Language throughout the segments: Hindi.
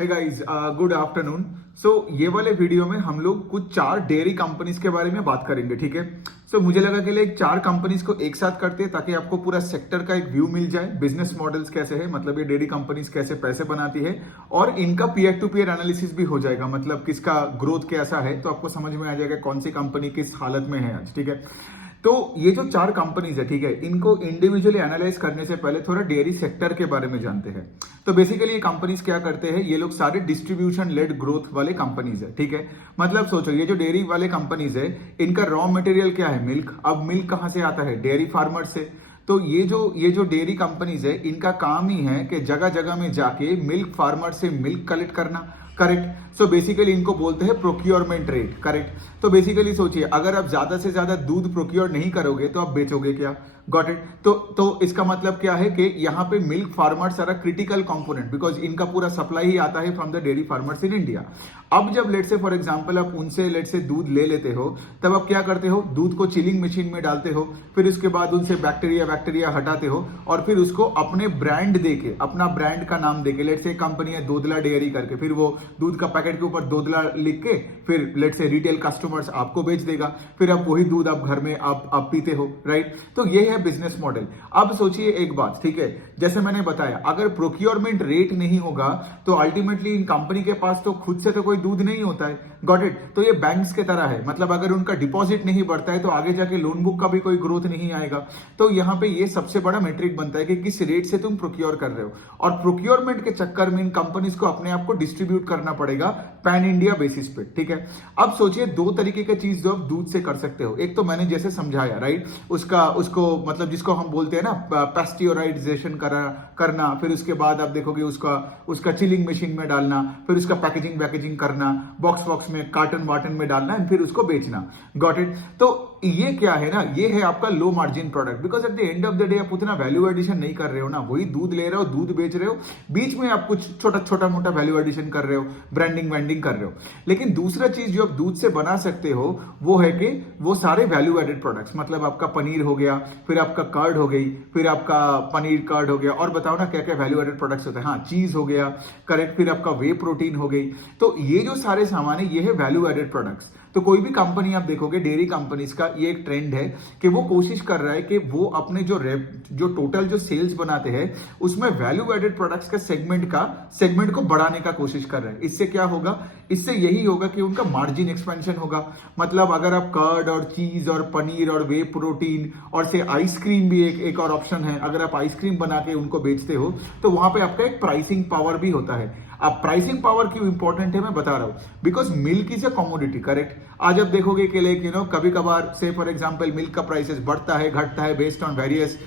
हे गाइस, गुड आफ्टरनून। सो ये वाले वीडियो में हम लोग कुछ 4 डेयरी कंपनीज के बारे में बात करेंगे, ठीक है। सो मुझे लगा कि एक 4 कंपनीज को एक साथ करते हैं ताकि आपको पूरा सेक्टर का एक व्यू मिल जाए, बिजनेस मॉडल्स कैसे है, मतलब ये डेयरी कंपनीज कैसे पैसे बनाती है और इनका पीयर टू पीयर एनालिसिस भी हो जाएगा, मतलब किसका ग्रोथ कैसा है, तो आपको समझ में आ जाएगा कौन सी कंपनी किस हालत में है आज, ठीक है। तो ये जो 4 कंपनीज है, ठीक है, इनको इंडिविजुअली एनालाइज करने से पहले थोड़ा डेयरी सेक्टर के बारे में जानते हैं। तो बेसिकली ये कंपनीज क्या करते हैं, ये लोग सारे डिस्ट्रीब्यूशन लेड ग्रोथ वाले कंपनीज है, ठीक है। मतलब सोचो, ये जो डेयरी वाले कंपनीज है, इनका रॉ मटेरियल क्या है, मिल्क। अब मिल्क कहां से आता है, डेयरी फार्मर से। तो ये जो डेयरी कंपनीज है, इनका काम ही है कि जगह जगह में जाके मिल्क फार्मर से मिल्क कलेक्ट करना, करेक्ट। सो बेसिकली इनको बोलते हैं प्रोक्योरमेंट रेट, करेक्ट। तो बेसिकली सोचिए, अगर आप ज्यादा से ज्यादा दूध प्रोक्योर नहीं करोगे तो आप बेचोगे क्या, गॉट इट। तो इसका मतलब क्या है कि यहाँ पे milk farmers are a critical component, because इनका पूरा सप्लाई ही आता है from the dairy farmers in India. अब जब लेट से फॉर एग्जांपल आप उनसे लेट से दूध ले लेते हो, तब आप क्या करते हो, दूध को चिलिंग मशीन में डालते हो, फिर उसके बाद उनसे बैक्टीरिया हटाते हो और फिर उसको अपने ब्रांड देके, अपना ब्रांड का नाम देके, लेट से कंपनी है दोदला डेयरी करके, फिर वो दूध का पैकेट के ऊपर दोदला लिख के फिर लेट से रिटेल कस्टमर्स आपको बेच देगा, फिर आप वही दूध आप घर में आप पीते हो, राइट। तो ये है बिजनेस मॉडल। अब सोचिए एक बात, ठीक है, जैसे मैंने बताया, अगर प्रोक्योरमेंट रेट नहीं होगा तो अल्टीमेटली इन कंपनी के पास तो खुद से तो कोई दूध नहीं होता है, गॉट इट। तो ये बैंक्स के तरह है, मतलब अगर उनका डिपॉजिट नहीं बढ़ता है तो आगे जाके लोन बुक का भी कोई ग्रोथ नहीं आएगा। तो यहाँ पे ये सबसे बड़ा मेट्रिक बनता है कि किस रेट से तुम प्रोक्योर कर रहे हो, और प्रोक्योरमेंट के चक्कर में इन कंपनीज को अपने आप को डिस्ट्रीब्यूट करना पड़ेगा पैन इंडिया बेसिस पे, ठीक है। अब सोचिए 2 तरीके की चीज जो आप दूध से कर सकते हो। एक तो मैंने जैसे समझाया, राइट, उसको मतलब जिसको हम बोलते हैं ना पास्चुराइजेशन करना, फिर उसके बाद आप देखोगे उसका चिलिंग मशीन में डालना, फिर उसका पैकेजिंग करना, बॉक्स में कार्टन वाटन में डालना एंड फिर उसको बेचना, गॉट इट। तो ये क्या है ना, ये है आपका low margin product, because at the end of the day आप उतना वैल्यू एडिशन नहीं कर रहे हो ना, वही दूध ले रहे हो, दूध बेच रहे हो, बीच में आप कुछ छोटा मोटा वैल्यू एडिशन कर रहे हो, ब्रांडिंग कर रहे हो। लेकिन दूसरा चीज जो आप दूध से बना सकते हो वो है कि वो सारे वैल्यू एडेड प्रोडक्ट्स, मतलब आपका पनीर हो गया, फिर आपका कर्ड हो गई, फिर आपका पनीर कर्ड हो गया, और बताओ ना क्या क्या वैल्यू एडेड प्रोडक्ट्स होते हैं, हाँ, चीज हो गया, करेक्ट, फिर आपका वे प्रोटीन हो गई। तो ये जो सारे सामान है, ये है वैल्यू एडेड प्रोडक्ट्स। तो कोई भी कंपनी आप देखोगे, डेयरी कंपनीज का ये एक ट्रेंड है कि वो कोशिश कर रहा है कि वो अपने जो टोटल जो सेल्स बनाते हैं उसमें वैल्यू एडेड प्रोडक्ट्स का सेगमेंट को बढ़ाने का कोशिश कर रहे हैं। इससे क्या होगा, इससे यही होगा कि उनका मार्जिन एक्सपेंशन होगा। मतलब अगर आप कर्ड और चीज और पनीर और वे प्रोटीन और से आइसक्रीम भी एक और ऑप्शन है, अगर आप आइसक्रीम बना के उनको बेचते हो तो वहां पे आपका एक प्राइसिंग पावर भी होता है। अब प्राइसिंग पावर क्यों इंपॉर्टेंट है मैं बता रहा हूं, because milk is a commodity, correct. आज आप देखोगे कि लाइक कभी कभार से फॉर एग्जांपल मिल्क का प्राइसेस बढ़ता है, घटता है, based on various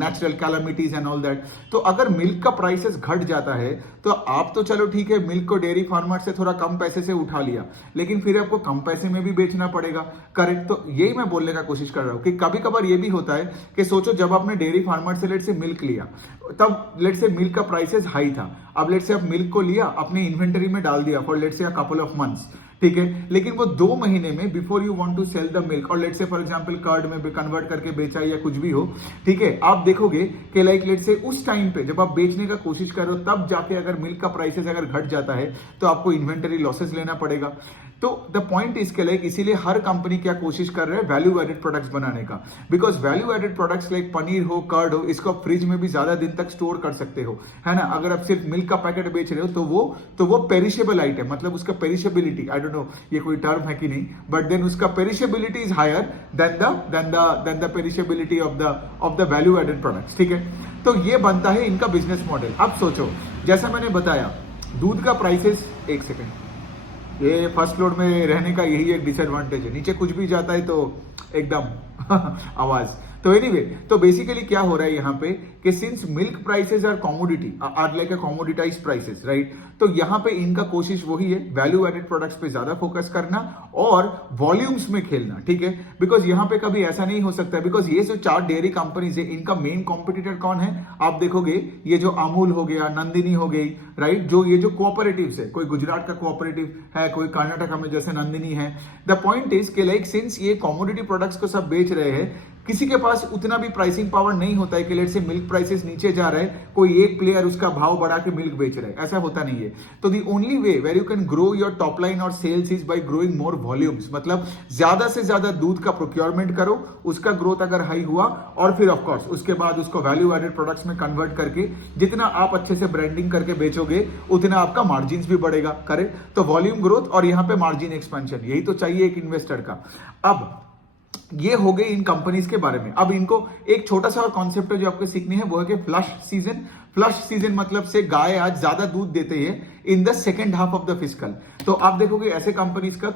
natural calamities and all that. तो अगर मिल्क का प्राइसेस घट जाता है तो आप तो चलो ठीक है, मिल्क को डेयरी फार्मर से थोड़ा कम पैसे से उठा लिया, लेकिन फिर आपको कम पैसे में भी बेचना पड़ेगा, करेक्ट। तो यही मैं बोलने का कोशिश कर रहा हूं कि कभी कभार ये भी होता है कि सोचो, जब आपने डेयरी फार्मर से लेट से मिल्क लिया, तब लेट से मिल्क का प्राइसेस हाई था। अब लेट से आप मिल्क को लिया, अपने इन्वेंटरी में डाल दिया फॉर लेट से अ कपल ऑफ मंथ्स, ठीक है, लेकिन वो 2 महीने में before you want to sell the milk, और let say for example curd में भी कन्वर्ट करके बेचा या कुछ भी हो, ठीक है, आप देखोगे कि लाइक लेट से उस टाइम पे जब आप बेचने का कोशिश करो, तब जाके अगर मिल्क का प्राइसेस अगर घट जाता है तो आपको इन्वेंटरी लॉसेस लेना पड़ेगा। तो द पॉइंट इसके लाइक इसीलिए हर कंपनी क्या कोशिश कर रहे हैं, वैल्यू एडेड प्रोडक्ट्स बनाने का, because value added products like paneer हो, कर्ड हो, इसको आप फ्रिज में भी ज्यादा दिन तक स्टोर कर सकते हो, है ना। अगर आप सिर्फ मिल्क का पैकेट बेच रहे हो तो वो पेरिशेबल आइटम, मतलब उसका पेरिशेबिलिटी, आई डोंट नो ये कोई टर्म है कि नहीं, बट देन उसका perishability is higher than the perishability of the value added products, ठीक है। तो ये बनता है इनका बिजनेस मॉडल। अब सोचो, जैसा मैंने बताया, दूध का प्राइसेस, एक सेकेंड, ये फर्स्ट फ्लोर में रहने का यही एक डिसएडवांटेज है, नीचे कुछ भी जाता है तो एकदम आवाज। तो एनीवे, तो बेसिकली क्या हो रहा है यहाँ पे कि since milk prices are commodity, are like a commoditize prices, right, तो यहाँ पे इनका कोशिश वही है, वैल्यू एडेड प्रोडक्ट्स पे ज्यादा फोकस करना और वॉल्यूम्स में खेलना, ठीक है। बिकॉज यहाँ पे कभी ऐसा नहीं हो सकता, बिकॉज ये जो 4 डेयरी कंपनीज है, इनका मेन कॉम्पिटिटर कौन है, आप देखोगे ये जो अमूल हो गया, नंदिनी हो गई, राइट, जो ये जो कोऑपरेटिव्स है, कोई गुजरात का कोऑपरेटिव है, कोई कर्नाटका में जैसे नंदिनी है। द पॉइंट इज के लाइक सिंस ये कमोडिटी प्रोडक्ट्स को सब बेच रहे हैं, किसी के पास उतना भी प्राइसिंग पावर नहीं होता है कि लेट से मिल्क प्राइसेस नीचे जा रहे हैं, कोई एक प्लेयर उसका भाव बढ़ा के मिल्क बेच रहा है, ऐसा होता नहीं है। तो the only way where you can grow your top line और sales is by growing more volumes, मतलब ज्यादा से ज्यादा दूध का प्रोक्योरमेंट करो, उसका ग्रोथ अगर हाई हुआ और फिर ऑफ कोर्स उसके बाद उसको वैल्यू एडेड प्रोडक्ट्स में कन्वर्ट करके जितना आप अच्छे से ब्रांडिंग करके बेचोगे उतना आपका मार्जिन भी बढ़ेगा। करेक्ट, तो वॉल्यूम ग्रोथ और यहां पे मार्जिन एक्सपेंशन, यही तो चाहिए एक इन्वेस्टर का। अब ये हो गए इन कंपनीज के बारे में। अब इनको एक छोटा सा और कॉन्सेप्ट है जो आपको सीखनी है, वो है कि फ्लश सीजन। फ्लश सीजन मतलब से गाय आज ज्यादा दूध देते हैं in the second half of the fiscal. तो आप देखोगे ऐसे कंपनीज का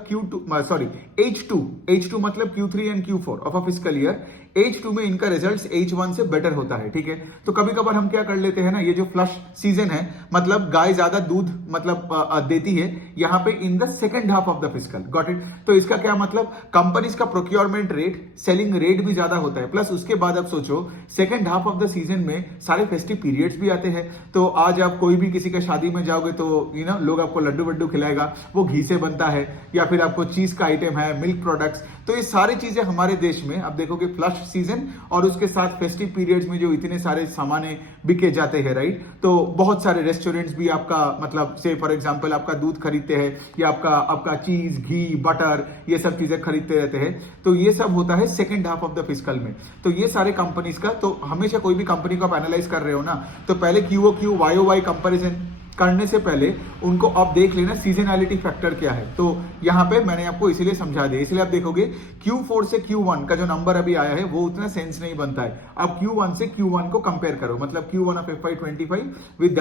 H2 मतलब Q3 and Q4 of a fiscal year, H2 में इनका रिजल्ट्स H1 से बेटर होता है। ठीक है, तो कभी कभार हम क्या कर लेते हैं ना, ये जो फ्लश सीजन है मतलब गाय ज्यादा दूध मतलब देती है यहाँ पे in the second half of the fiscal. Got it. तो इसका क्या मतलब, कंपनीज का प्रोक्योरमेंट रेट, सेलिंग रेट भी ज्यादा होता है, प्लस उसके बाद आप सोचो second half of the season में सारे फेस्टिव पीरियड्स भी आते हैं। तो आज आप कोई भी किसी के शादी में जाओगे तो लोग आपको लड्डू वड्डू खिलाएगा, वो घी से बनता है, या फिर आपको चीज का आइटम है, मिल्क प्रोडक्ट्स। तो ये सारी चीजें हमारे देश में आप देखोगे फ्लश सीजन और उसके साथ फेस्टिव पीरियड्स में जो इतने सारे सामाने बिके जाते हैं, राइट। तो बहुत सारे रेस्टोरेंट्स भी आपका मतलब से फॉर एग्जांपल आपका दूध खरीदते हैं या आपका चीज, घी, बटर, ये सब चीजें खरीदते रहते हैं। तो ये सब होता है second half of the fiscal में। तो ये सारे कंपनीज का, तो हमेशा कोई भी कंपनी को आप एनालाइज कर रहे हो ना, तो पहले QOQ YOY कंपेरिजन करने से पहले उनको आप देख लेना सीजनैलिटी फैक्टर क्या है। तो यहाँ पे मैंने आपको इसीलिए समझा दिया, इसलिए आप देखोगे Q4 से Q1 का जो नंबर अभी आया है वो उतना सेंस नहीं बनता है। आप Q1 से Q1 को कंपेयर करो, मतलब Q1 of FY25 with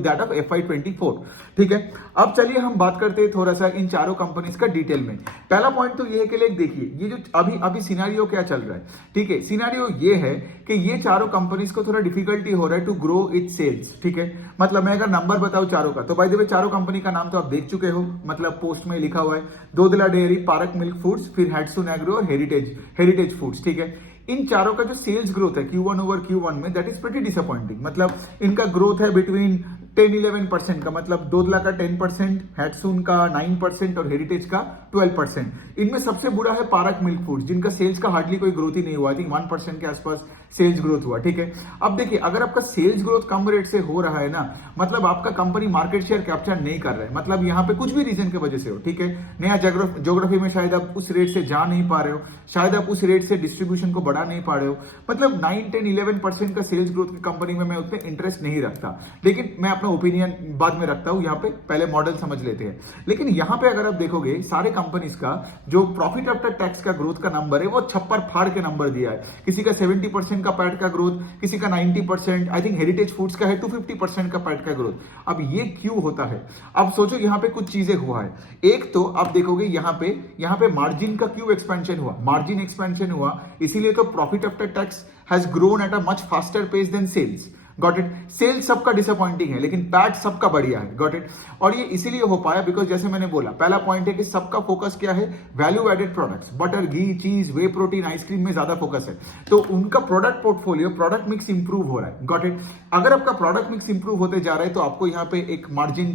that of FY24। ठीक है, अब चलिए हम बात करते हैं थोड़ा सा इन चारों कंपनीज का डिटेल में। पहला पॉइंट तो ये है कि लाइक देखिए ये जो अभी सिनेरियो क्या चल रहा है। ठीक है, सिनेरियो ये है कि ये चारों कंपनीज को थोड़ा डिफिकल्टी हो रहा है टू ग्रो इट्स सेल्स। ठीक है, मतलब मैं अगर नंबर बताऊं चारों का, तो बाय द वे चारों कंपनी का नाम तो आप देख चुके हो, मतलब पोस्ट में लिखा हुआ है, दोदला डेयरी, पारक मिल्क फूड्स, फिर हैट्सुन एग्रो और हेरिटेज फूड्स। ठीक है, इन चारों का जो सेल्स ग्रोथ है Q1 ओवर Q1 में, दैट इज प्रीटी डिसअपॉइंटिंग। मतलब इनका ग्रोथ है बिटवीन 10-11% का, मतलब दोदला का 10%, हैट्सुन का 9% और हेरिटेज का 12%। इनमें सबसे बुरा है पारक मिल्क फूड्स, जिनका सेल्स का हार्डली कोई ग्रोथ ही नहीं हुआ, आई थिंक 1% के आसपास सेल्स ग्रोथ हुआ। ठीक है, अब देखिए अगर आपका सेल्स ग्रोथ कम रेट से हो रहा है ना, मतलब आपका कंपनी मार्केट शेयर कैप्चर नहीं कर रहा है, मतलब यहाँ पे कुछ भी रीजन की वजह से हो। ठीक है, नया ज्योग्राफी में शायद आप उस रेट से जा नहीं पा रहे हो, शायद आप उस रेट से डिस्ट्रीब्यूशन को बढ़ा नहीं पा रहे हो, मतलब 9-10-11% का सेल्स ग्रोथ की कंपनी में मैं उतने इंटरेस्ट नहीं रखता। लेकिन मैं अपना ओपिनियन बाद में रखता हूं, यहाँ पे पहले मॉडल समझ लेते हैं। लेकिन यहाँ पे अगर आप देखोगे सारे कंपनीज का जो प्रॉफिट आफ्टर टैक्स का ग्रोथ का नंबर है वो छप्पर फाड़ के नंबर दिया है। किसी का 70% का पैट का ग्रोथ, किसी का 90%, आई थिंक हेरिटेज फूड्स का है 250% का पैट का ग्रोथ। अब ये क्यों होता है? अब सोचो यहाँ पे कुछ चीजें हुआ है। एक तो आप देखोगे यहाँ पे मार्जिन का क्यों एक्सपेंशन हुआ, मार्जिन एक्सपेंशन हुआ इसीलिए तो profit after tax has grown at a much faster pace than sales. Got it. Sales सबका डिसअपॉइंटिंग है लेकिन पैट सबका बढ़िया है। Got it. और ये इसीलिए हो पाया बिकॉज जैसे मैंने बोला, पहला पॉइंट है कि सबका फोकस क्या है, वैल्यू एडेड प्रोडक्ट्स, बटर, घी, चीज, वे प्रोटीन, आइसक्रीम में ज्यादा फोकस है। तो उनका product portfolio, product mix improve हो रहा है। Got it. अगर आपका प्रोडक्ट मिक्स इंप्रूव होते जा रहा है तो आपको यहाँ पे एक मार्जिन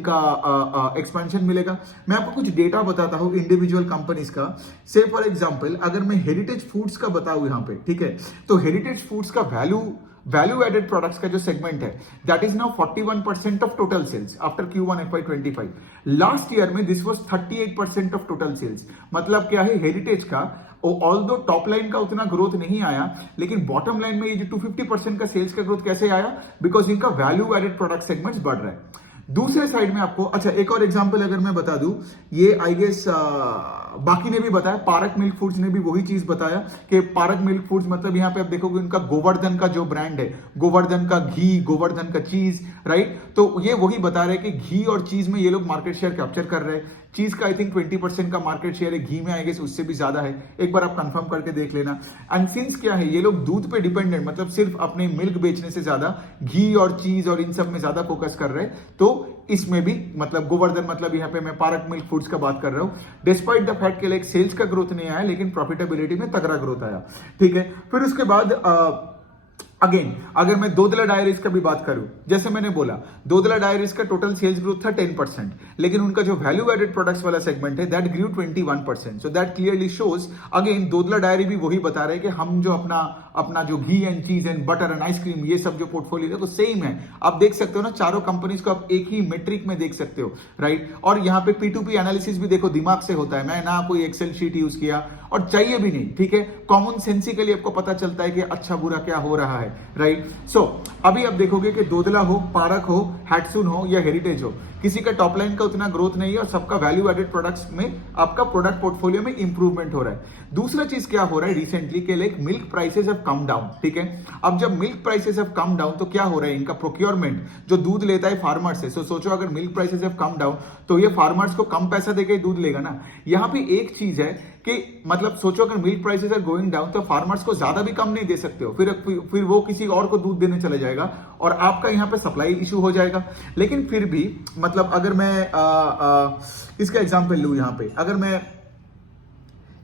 का एक्सपेंशन मिलेगा। मैं आपको कुछ डेटा बताता हूं इंडिविजुअल कंपनीज का। से फॉर एग्जांपल अगर मैं हेरिटेज फूड्स का बताऊं यहाँ पे, ठीक है, तो हेरिटेज फूड्स का वैल्यू एडेड प्रोडक्ट्स का जो सेगमेंट है that is now 41% of total sales after Q1 FY25। Last year में this was 38% of total sales. मतलब क्या है, हेरिटेज का ऑल्दो टॉप लाइन का उतना ग्रोथ नहीं आया लेकिन बॉटम लाइन में ये जो 250% का सेल्स का ग्रोथ कैसे आया, बिकॉज इनका वैल्यू एडेड प्रोडक्ट सेगमेंट्स बढ़ रहा है। दूसरे साइड में आपको अच्छा एक और एग्जांपल अगर मैं बता दूं, ये आई गेस बाकी ने भी बताया, पारक मिल्क फूड्स ने भी वही चीज बताया कि पारक मिल्क फूड्स मतलब यहाँ पे आप देखोगे उनका गोवर्धन का जो ब्रांड है, गोवर्धन का घी, गोवर्धन का चीज, राइट। तो ये वही बता रहे हैं कि घी और चीज में ये लोग मार्केट शेयर कैप्चर कर रहे हैं। चीज का आई थिंक 20% का मार्केट शेयर है, घी में आई गेस उससे भी ज्यादा है। एक बार आप कंफर्म करके देख लेना। एंड सिंस क्या है, ये लोग दूध पे डिपेंडेंट, मतलब सिर्फ अपने मिल्क बेचने से ज्यादा घी और चीज और इन सब में ज्यादा फोकस कर रहे हैं। तो इसमें भी मतलब गोवर्धन, मतलब यहाँ पे मैं पारक मिल्क फूड्स का बात कर रहा हूँ, डिस्पाइट द फैक्ट के लाइक सेल्स का ग्रोथ नहीं आया लेकिन प्रॉफिटेबिलिटी में तगड़ा ग्रोथ आया। ठीक है, फिर उसके बाद अगेन अगर मैं दोदला डायरीज का भी बात करूं, जैसे मैंने बोला दोदला डायरीज का टोटल सेल्स ग्रोथ था 10%, लेकिन उनका जो वैल्यू एडेड प्रोडक्ट्स वाला सेगमेंट है that grew 21%. So that clearly shows, again Dodla Dairy भी वही बता रहे हैं कि हम जो अपना अपना जो घी एंड चीज एंड बटर एंड आइसक्रीम ये सब जो पोर्टफोलियो है वो सेम है. आप देख सकते हो ना, चारों कंपनीज को आप एक ही मेट्रिक में देख सकते हो, राइट. और यहाँ पे P2P एनालिसिस भी देखो दिमाग से होता है, मैं ना कोई एक्सेल शीट यूज किया और चाहिए भी नहीं, ठीक है. कॉमन सेंसिकली आपको पता चलता है कि अच्छा बुरा क्या हो रहा है, राइट. सो अभी आप देखोगे कि दोदला हो, पारक हो, हैट्सुन हो या हेरिटेज हो, किसी का टॉप लाइन का उतना ग्रोथ नहीं है और सबका वैल्यू एडेड प्रोडक्ट्स में आपका प्रोडक्ट पोर्टफोलियो में इंप्रूवमेंट हो रहा है. दूसरा चीज क्या हो रहा है रिसेंटली के like milk prices have come down, ठीक है. अब जब milk prices have come down तो क्या हो रहा है, इनका प्रोक्योरमेंट जो दूध लेता है फार्मर्स से, सोचो अगर milk prices have come down तो ये फार्मर्स को कम पैसा देके दूध लेगा ना. यहाँ पे एक चीज है कि मतलब सोचो अगर milk prices are going down तो फार्मर्स को ज्यादा भी कम नहीं दे सकते हो, फिर वो किसी और को दूध देने चले जाएगा और आपका यहाँ पे सप्लाई इशू हो जाएगा. लेकिन फिर भी मतलब अगर मैं इसका एग्जांपल लूं, यहाँ पे अगर मैं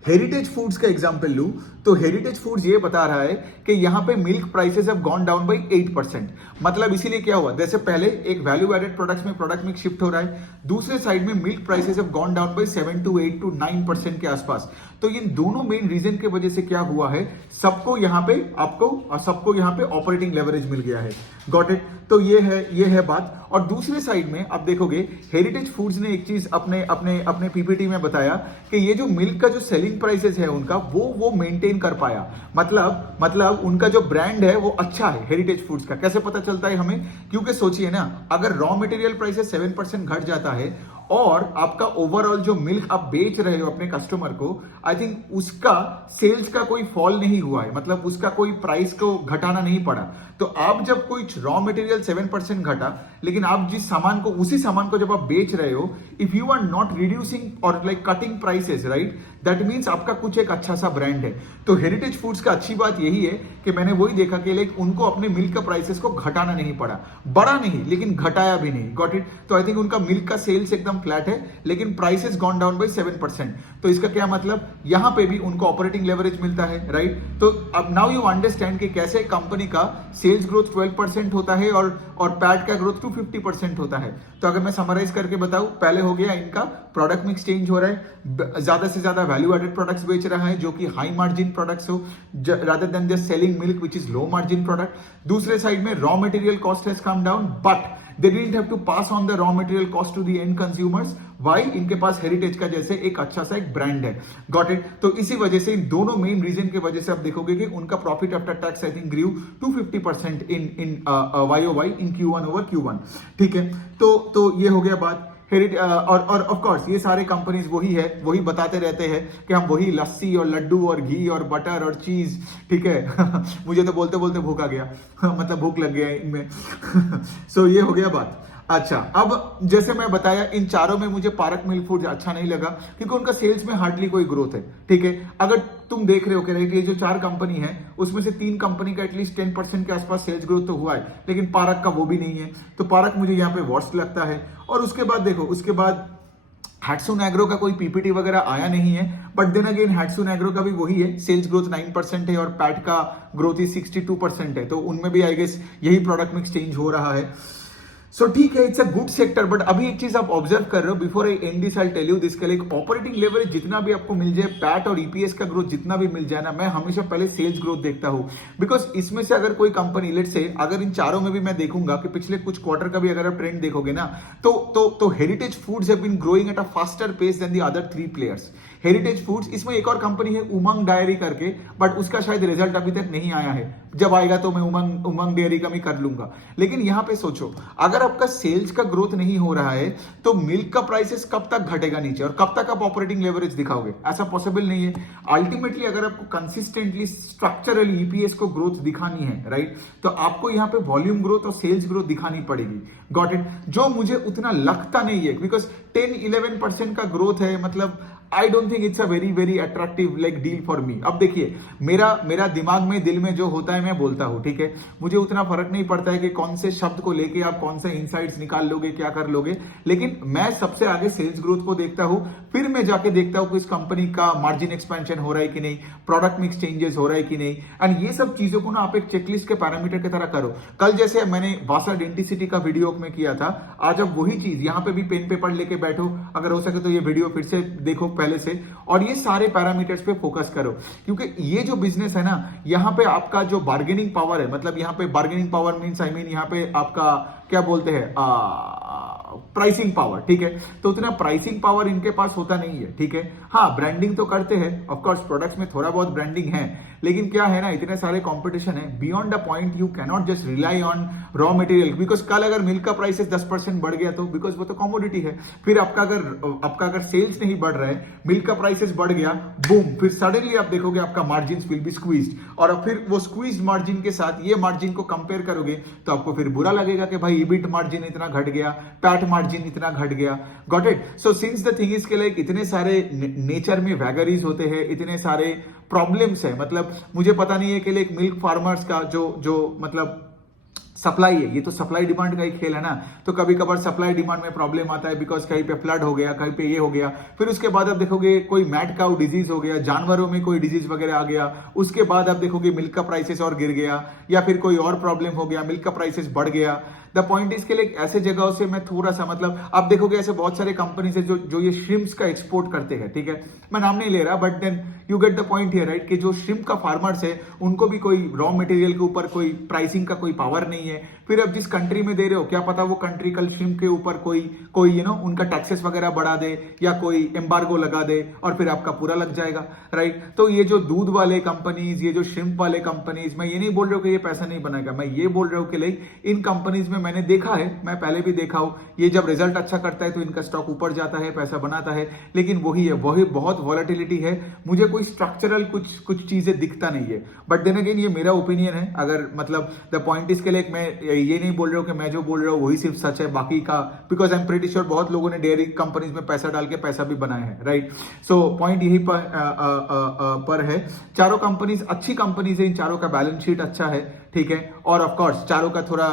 हेरिटेज फूड्स का एग्जांपल लूं तो हेरिटेज फूड्स ये बता रहा है कि यहां पे milk prices have gone down by 8%. मतलब इसीलिए क्या हुआ, जैसे पहले एक वैल्यू एडेड प्रोडक्ट्स में प्रोडक्ट मिक्स शिफ्ट हो रहा है, दूसरे साइड में milk prices have gone down by 7 to 8 to 9% के आसपास. तो इन दोनों मेन रीजन के वजह से क्या हुआ है, सबको यहाँ पे आपको और सबको यहाँ पे ऑपरेटिंग लेवरेज मिल गया है. Got it. तो ये है बात. और दूसरे साइड में आप देखोगे हेरिटेज फूड्स ने एक चीज अपने अपने अपने पीपीटी में बताया कि ये जो मिल्क का जो सेलिंग प्राइसेस है उनका वो मेंटेन कर पाया. मतलब उनका जो ब्रांड है वो अच्छा है हेरिटेज फूड्स का. कैसे पता चलता है हमें, क्योंकि सोचिए ना, अगर रॉ मटेरियल प्राइसेस 7% घट जाता है और आपका ओवरऑल जो मिल्क आप बेच रहे हो अपने कस्टमर को, आई थिंक उसका सेल्स का कोई फॉल नहीं हुआ है, मतलब उसका कोई प्राइस को घटाना नहीं पड़ा. तो आप जब कोई रॉ मटेरियल 7% घटा, लेकिन आप जिस सामान को उसी सामान को जब आप बेच रहे हो, if you are not reducing और like cutting prices, right, that means आपका कुछ एक अच्छा सा ब्रांड है. तो हेरिटेज फूड्स का अच्छी बात यही है कि मैंने वही देखा कि लाइक उनको अपने मिल्क का प्राइसेस को घटाना नहीं पड़ा, बढ़ा नहीं लेकिन घटाया भी नहीं. Got it. तो आई थिंक उनका मिल्क का सेल्स एकदम फ्लैट है लेकिन प्राइसेस गॉन डाउन बाय 7%. तो इसका क्या मतलब, यहां पे भी उनको ऑपरेटिंग लेवरेज मिलता है, राइट. तो अब नाउ यू अंडरस्टैंड कि कैसे कंपनी का सेल्स ग्रोथ 12% होता है और पैट का ग्रोथ 250% होता है. तो अगर मैं समराइज करके बताऊं, पहले हो गया इनका प्रोडक्ट मिक्स चेंज हो रहा है, ज्यादा से ज्यादा वैल्यू एडेड प्रोडक्ट्स बेच रहा है जो कि हाई मार्जिन प्रोडक्ट्स हो rather than just selling milk which is low margin product. दूसरे साइड में raw material cost has come down but they didn't have to pass on the raw material cost to the end consumers. Why? इनके पास हेरिटेज का जैसे एक अच्छा सा एक ब्रांड है. Got it. तो इसी वजह से इन दोनों मेन रीजन के वजह से आप देखोगे कि उनका profit after tax I think grew 250% in YOY in Q1 over Q1. ठीक है. तो ये हो गया बात. और ऑफ कोर्स ये सारे कंपनीज वही बताते रहते हैं कि हम वही लस्सी और लड्डू और घी और बटर और चीज, ठीक है. मुझे तो बोलते बोलते भूख आ गया मतलब भूख लग गया इनमें. सो ये हो गया बात. अच्छा, अब जैसे मैं बताया इन चारों में मुझे पारक मिल्क फूड अच्छा नहीं लगा क्योंकि उनका सेल्स में हार्डली कोई ग्रोथ है. ठीक है. अगर तुम देख रहे हो कि ये जो 4 कंपनी है उसमें से 3 कंपनी का एटलीस्ट 10% के आसपास सेल्स ग्रोथ तो हुआ है, लेकिन पारक का वो भी नहीं है. तो पारक मुझे यहाँ पे वर्स्ट लगता है. और उसके बाद देखो, उसके बाद हैट्सुन एग्रो का कोई पीपीटी वगैरह आया नहीं है, बट देन अगेन हैट्सुन एग्रो का भी वही है, सेल्स ग्रोथ 9% है और पैट का ग्रोथ ही 62% है. तो उनमें भी आई गेस यही प्रोडक्ट मिक्स चेंज हो रहा है. सो ठीक है, it's a good sector. But अभी एक चीज आप ऑब्जर्व कर रहे हो, before I end this I tell you this, like operating leverage जितना भी आपको मिल जाए, पैट और ईपीएस का ग्रोथ जितना भी मिल जाए ना, मैं हमेशा पहले सेल्स ग्रोथ देखता हूं. बिकॉज इसमें से अगर कोई कंपनी, लेट से अगर इन चारों में भी मैं देखूंगा कि पिछले कुछ क्वार्टर का भी अगर आप ट्रेंड देखोगे ना, तो heritage Foods have been growing at a faster pace than the other 3 players. Heritage Foods, इसमें एक और कंपनी है उमंग डायरी करके, बट उसका शायद रिजल्ट अभी तक नहीं आया है. जब आएगा तो मैं उमंग डेयरी का भी कर लूंगा. लेकिन यहां पे सोचो, अगर आपका सेल्स का ग्रोथ नहीं हो रहा है तो मिल्क का प्राइसेस कब तक घटेगा नीचे और कब तक आप ऑपरेटिंग लेवरेज दिखाओगे? ऐसा पॉसिबल नहीं है. अल्टीमेटली अगर आपको कंसिस्टेंटली स्ट्रक्चरल ईपीएस को ग्रोथ दिखानी है, राइट, तो आपको यहां पे वॉल्यूम ग्रोथ और सेल्स ग्रोथ दिखानी पड़ेगी. Got it. जो मुझे उतना लगता नहीं है, बिकॉज 10-11% का ग्रोथ है, मतलब I don't think it's a very very attractive like deal for me. अब देखिए, मेरा मेरा दिमाग में दिल में जो होता है मैं बोलता हूं, ठीक है। मुझे उतना फर्क नहीं पड़ता है कि कौन से शब्द को लेके आप कौन से इनसाइट्स निकाल लोगे, क्या कर लोगे, लेकिन मैं सबसे आगे सेल्स ग्रोथ को देखता हूं, फिर मैं जाके देखता हूं कि इस कंपनी का मार्जिन एक्सपेंशन हो रहा है कि नहीं, प्रोडक्ट मिक्स चेंजेस हो रहा है कि नहीं। एंड ये सब चीजों को ना आप एक चेकलिस्ट के पैरामीटर की तरह करो। कल जैसे मैंने वासा डेंटिसिटी का वीडियो में किया था, आज अब वही चीज यहां पे भी पेन पेपर लेके बैठो, अगर हो सके तो ये वीडियो फिर से देखो पहले से, और ये सारे पैरामीटर्स पे फोकस करो। क्योंकि ये जो बिजनेस है ना, यहाँ पे आपका जो बार्गेनिंग पावर है, मतलब यहाँ पे bargaining power means I mean यहाँ पे आपका क्या बोलते हैं, प्राइसिंग पावर, ठीक है। तो उतना प्राइसिंग पावर इनके पास होता नहीं है, ठीक है। हाँ, ब्रांडिंग तो करते हैं, ऑफ कोर्स प्रोडक्ट्स में थोड़ा बहुत ब्रांडिंग है, लेकिन क्या है ना, इतने सारे कंपटीशन है, beyond the point you can not just rely on raw material. Because कल अगर मिल्क का प्राइसेस 10% बढ़ गया तो बिकॉज वो तो कमोडिटी है, फिर आपका अगर सेल्स नहीं बढ़ रहा है, मिल्क का प्राइसेस बढ़ गया, बूम, फिर सडनली आप देखोगे आपका मार्जिन विल बी स्क्वीज्ड, और फिर वो स्क्वीज्ड मार्जिन के साथ ये मार्जिन को कंपेयर करोगे तो आपको फिर बुरा लगेगा कि भाई ईबिट मार्जिन इतना घट गया, पैट मार्जिन इतना घट गया। Got it? So since the thing is के लाइक इतने सारे नेचर में वैगरीज होते हैं, इतने सारे प्रॉब्लम्स है, मतलब मुझे पता नहीं है कि लाइक मिल्क फार्मर्स का जो मतलब सप्लाई है, ये तो सप्लाई डिमांड का ही खेल है ना। तो कभी कभार सप्लाई डिमांड में प्रॉब्लम आता है, बिकॉज कहीं पे फ्लड हो गया, कहीं पे ये हो गया, फिर उसके बाद आप देखोगे कोई मैड काउ डिजीज हो गया, जानवरों में कोई डिजीज वगैरह आ गया, उसके बाद आप देखोगे मिल्क का प्राइसेस और गिर गया, या फिर कोई और प्रॉब्लम हो गया, मिल्क का प्राइसेस बढ़ गया। द पॉइंट इज के लिए ऐसे जगहों से मैं थोड़ा सा मतलब आप देखोगे ऐसे बहुत सारे कंपनीज है जो ये श्रिम्प्स का एक्सपोर्ट करते हैं, ठीक है। मैं नाम नहीं ले रहा, but then you get the point here, right, कि जो श्रिम्प का फार्मर्स है उनको भी कोई रॉ मटेरियल के ऊपर कोई प्राइसिंग का कोई पावर नहीं है। फिर अब जिस कंट्री में दे रहे हो, क्या पता वो कंट्री कल श्रिम्प के ऊपर कोई यू नो उनका टैक्सेस वगैरह बढ़ा दे या कोई एम्बार्गो लगा दे, और फिर आपका पूरा लग जाएगा, राइट। तो ये जो दूध वाले कंपनीज, ये जो श्रिम्प वाले कंपनीज, मैं ये नहीं बोल रहा हूँ कि ये पैसा नहीं बनाएगा, मैं ये बोल रहा हूँ कि लाइक इन कंपनीज में मैंने देखा है, मैं पहले भी देखा हूं, ये जब रिजल्ट अच्छा करता है तो इनका स्टॉक ऊपर जाता है, पैसा बनाता है, लेकिन वही बहुत वॉलेटिलिटी है, मुझे कोई स्ट्रक्चरल कुछ चीजें दिखता नहीं है। बट देन अगेन ये मेरा ओपिनियन है, अगर मतलब द पॉइंट इसके लिए मैं ये नहीं बोल रहा हूं कि मैं जो बोल रहा हूं वही सिर्फ सच है, बाकी का because I am pretty sure बहुत लोगों ने डेयरी कंपनीज में पैसा डाल के पैसा भी बनाया है, राइट। सो पॉइंट यही पर है, चारों कंपनीज अच्छी कंपनीज है, इन चारों का बैलेंस शीट अच्छा है, ठीक है, और ऑफ कोर्स चारों का थोड़ा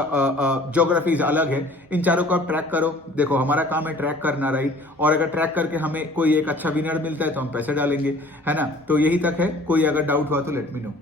ज्योग्राफीज अलग है। इन चारों को आप ट्रैक करो, देखो हमारा काम है ट्रैक करना, राइट, और अगर ट्रैक करके हमें कोई एक अच्छा विनर मिलता है तो हम पैसे डालेंगे, है ना। तो यही तक है, कोई अगर डाउट हुआ तो लेट मी नो।